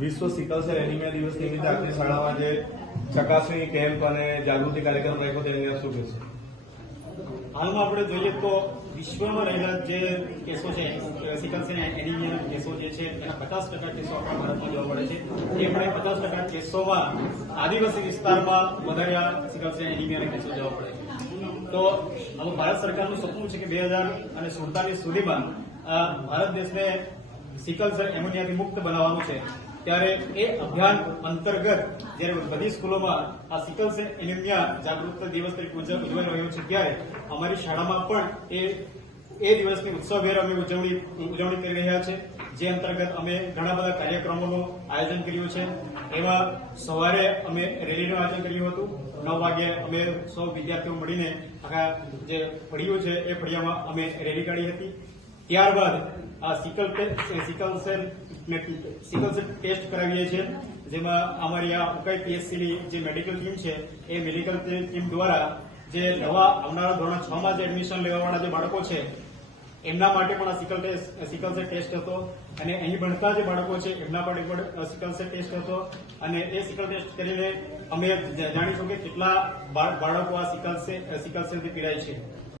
વિશ્વ sickle cell anaemia દિવસ નિમિત્તે આપણી શાળામાં જે ચકાસણી કેમ્પ અને જાગૃતિ કાર્યક્રમ રાખ્યો તેની અંદર શું કહેશો? હાલમાં આપણે જોઈએ તો વિશ્વમાં રહેલા જે કેસો છે સિકલ સેલ એનિમિયાના કેસો જે છે એના 50% કેસો આપણા ભારતમાં જોવા મળે છે. એ પણ 50% કેસોમાં આદિવાસી વિસ્તારમાં વધારે સિકલ સેલ એનિમિયાના કેસો જોવા મળે છે. તો હવે ભારત સરકારનું સપનું છે કે 2047 સુધીમાં ભારત દેશને સિકલ સેલ એનિમિયાથી મુક્ત બનાવવાનું છે. ત્યારે એ અભિયાન અંતર્ગત જ્યારે બધી સ્કૂલોમાં આ સિકલ સેલ એનિમિયા જાગૃતતા દિવસ તરીકે ઉજવાઈ રહ્યો છે, ત્યારે અમારી શાળામાં પણ એ દિવસની ઉત્સવભેર અમે ઉજવણી કરી રહ્યા છે. જે અંતર્ગત અમે ઘણા બધા કાર્યક્રમોનું આયોજન કર્યું છે. એમાં સવારે અમે રેલીનું આયોજન કર્યું હતું. 9 વાગે અમે સૌ વિદ્યાર્થીઓ મળીને આખા જે ફળીઓ છે એ ફળિયામાં અમે રેલી કાઢી હતી. ત્યારબાદ આ સિકલ સેલ ટેસ્ટ કરાવીએ છીએ, જેમાં અમારી આ ઉકાઈ પીએચસીની જે મેડિકલ ટીમ છે એ મેડિકલ ટીમ દ્વારા જે નવા આવનારા ધોરણ 6 માં જે એડમિશન લેવાવાળા જે બાળકો છે એમના માટે પણ આ સિકલ સેલ ટેસ્ટ હતો, અને અહીં ભણતા જે બાળકો છે એમના માટે પણ સિકલ સેલ ટેસ્ટ હતો. અને એ સિકલ ટેસ્ટ કરીને અમે જાણીશું કે કેટલા બાળકો આ સિકલ સેલથી પીડાય છે.